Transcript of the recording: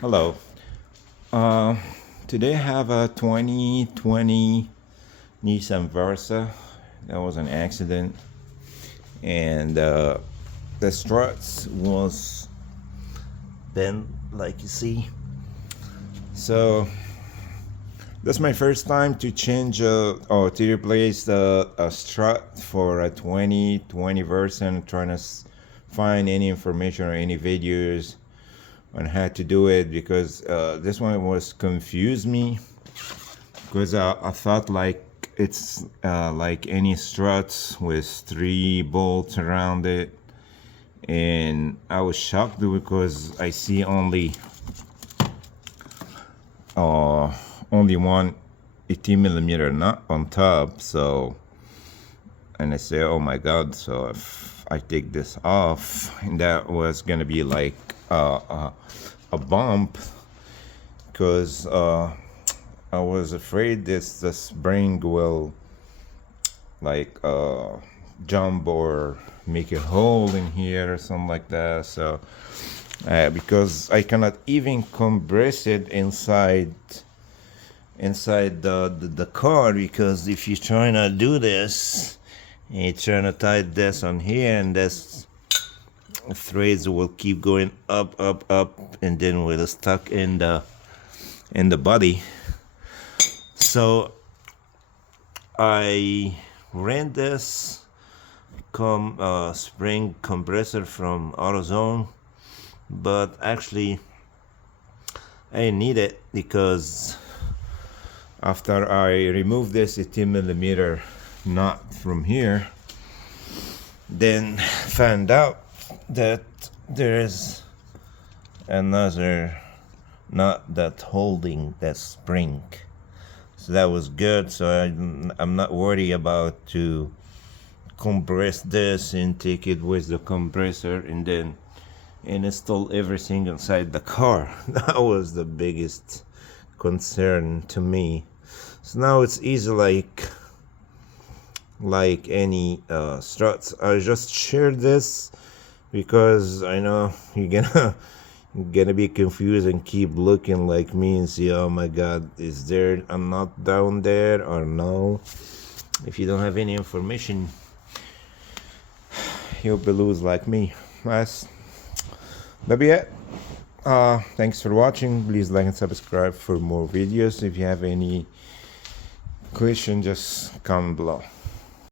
Hello. Uh, Today I have a 2020 Nissan Versa. That was an accident, and the struts was bent, like you see. So that's my first time to change or to replace a strut for a 2020 Versa. And trying to find any information or any videos on how to do it because this one was confused me because I thought like it's like any struts with 3 bolts around it, and I was shocked because I see only one 18mm nut on top. So, and I say, oh my god, so if I take this off, and that was gonna be like a bump because I was afraid the spring will like jump or make a hole in here or something like that. So because I cannot even compress it inside the car, because if you're trying to do this and you're trying to tie this on here, and this threads will keep going up, and then will stuck in the body. So I rent this spring compressor from AutoZone, but actually I need it because after I remove this 18mm nut from here, then found out that there is another nut that's holding that spring. So that was good. So I'm not worried about to compress this and take it with the compressor and then install everything inside the car. That was the biggest concern to me. So now it's easy like any struts. I just share this because I know you're gonna be confused and keep looking like me and see, oh my god, is there a nut down there or no? If you don't have any information, you'll be loose like me. That'll be it. Thanks for watching. Please like and subscribe for more videos. If you have any question, just comment below.